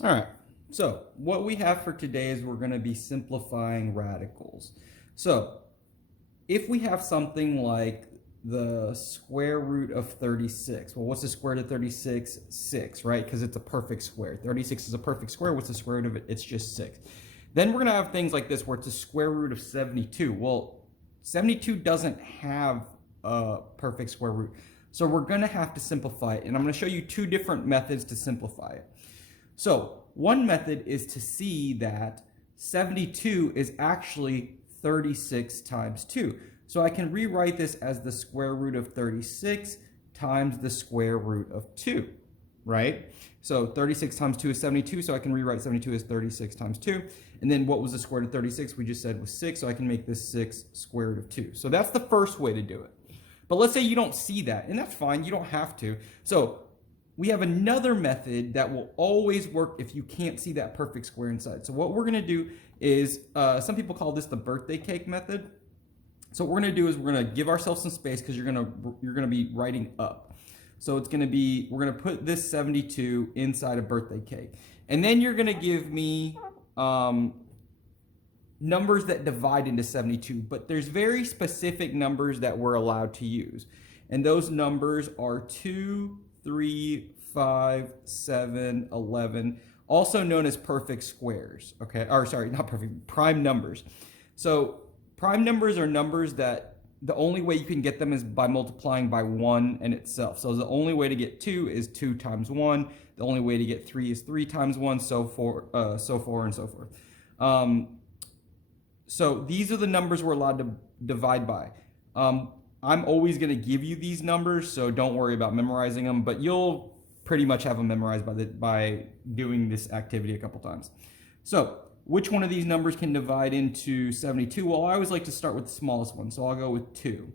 All right, so what we have for today is we're going to be simplifying radicals. So if we have something like the square root of 36, well, what's the square root of 36? 6, right? Because it's a perfect square. 36 is a perfect square. What's the square root of it? It's just 6. Then we're going to have things like this where it's a square root of 72. Well, 72 doesn't have a perfect square root. So we're going to have to simplify it. And I'm going to show you two different methods to simplify it. So one method is to see that 72 is actually 36 times 2. So I can rewrite this as the square root of 36 times the square root of 2, right? So 36 times 2 is 72, so I can rewrite 72 as 36 times 2. And then what was the square root of 36? We just said was 6, so I can make this 6 square root of 2. So that's the first way to do it. But let's say you don't see that, and that's fine, you don't have to. So we have another method that will always work if you can't see that perfect square inside. So what we're going to do is, some people call this the birthday cake method. So what we're going to do is we're going to give ourselves some space because you're going to be writing up. So it's going to be, we're going to put this 72 inside a birthday cake. And then you're going to give me numbers that divide into 72. But there's very specific numbers that we're allowed to use. And those numbers are 2, 3, 5, 7, 11, also known as perfect squares, okay? Or sorry, not perfect, prime numbers. So prime numbers are numbers that the only way you can get them is by multiplying by 1 in itself. So the only way to get 2 is 2 times 1. The only way to get 3 is 3 times 1, so forth and so forth. So these are the numbers we're allowed to divide by. I'm always going to give you these numbers, so don't worry about memorizing them, but you'll pretty much have them memorized by doing this activity a couple times. So which one of these numbers can divide into 72? Well, I always like to start with the smallest one, so I'll go with 2.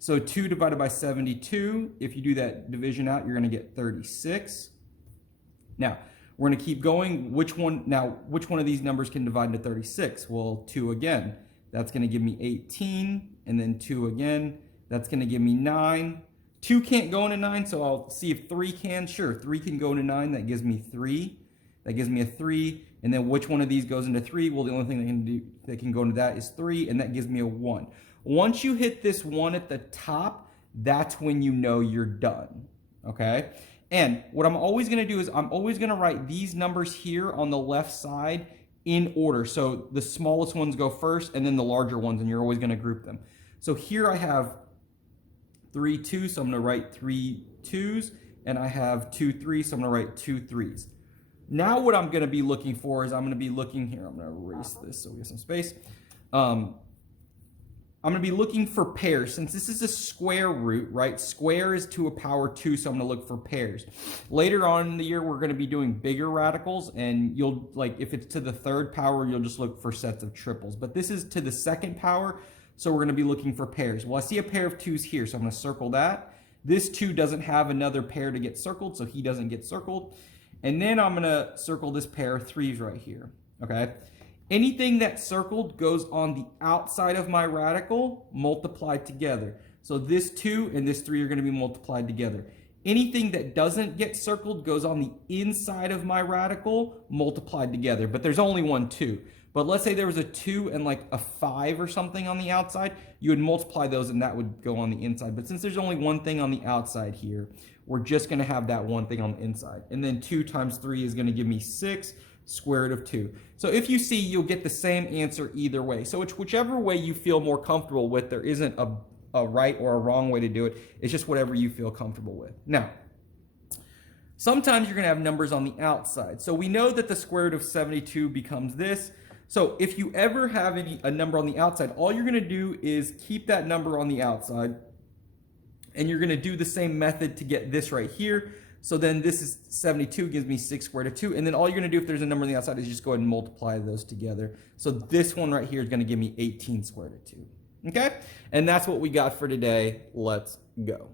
So 2 divided by 72, if you do that division out, you're going to get 36. Now, we're going to keep going. Which one of these numbers can divide into 36? Well, 2 again. That's going to give me 18, and then 2 again. That's going to give me 9. 2 can't go into 9, so I'll see if 3 can. Sure, 3 can go into 9. That gives me 3. That gives me a 3. And then which one of these goes into 3? Well, the only thing that can go into that is 3, and that gives me a 1. Once you hit this 1 at the top, that's when you know you're done, okay? And what I'm always going to do is I'm always going to write these numbers here on the left side in order. So the smallest ones go first, and then the larger ones, and you're always going to group them. So here I have 3 2s, so I'm going to write 3 2s, and I have 2 3s, so I'm going to write 2 3s. Now what I'm going to be looking for is I'm going to be looking here. I'm going to erase this so we have some space. I'm going to be looking for pairs. Since this is a square root, right? Square is to a power 2, so I'm going to look for pairs. Later on in the year, we're going to be doing bigger radicals, and you'll, like, if it's to the third power, you'll just look for sets of triples. But this is to the second power, so we're going to be looking for pairs. Well, I see a pair of 2s here, so I'm going to circle that. This 2 doesn't have another pair to get circled, so he doesn't get circled. And then I'm going to circle this pair of 3s right here, okay? Anything that's circled goes on the outside of my radical multiplied together. So this 2 and this 3 are going to be multiplied together. Anything that doesn't get circled goes on the inside of my radical multiplied together. But there's only one 2. But let's say there was a 2 and like a 5 or something on the outside, you would multiply those and that would go on the inside. But since there's only one thing on the outside here, we're just going to have that one thing on the inside. And then 2 times 3 is going to give me 6 square root of 2. So if you see, you'll get the same answer either way. So it's whichever way you feel more comfortable with. There isn't a right or a wrong way to do it. It's just whatever you feel comfortable with. Now, sometimes you're going to have numbers on the outside. So we know that the square root of 72 becomes this. So if you ever have a number on the outside, all you're going to do is keep that number on the outside, and you're going to do the same method to get this right here. So then this is 72 gives me 6 squared root of 2. And then all you're going to do if there's a number on the outside is just go ahead and multiply those together. So this one right here is going to give me 18 squared root of 2. Okay? And that's what we got for today. Let's go.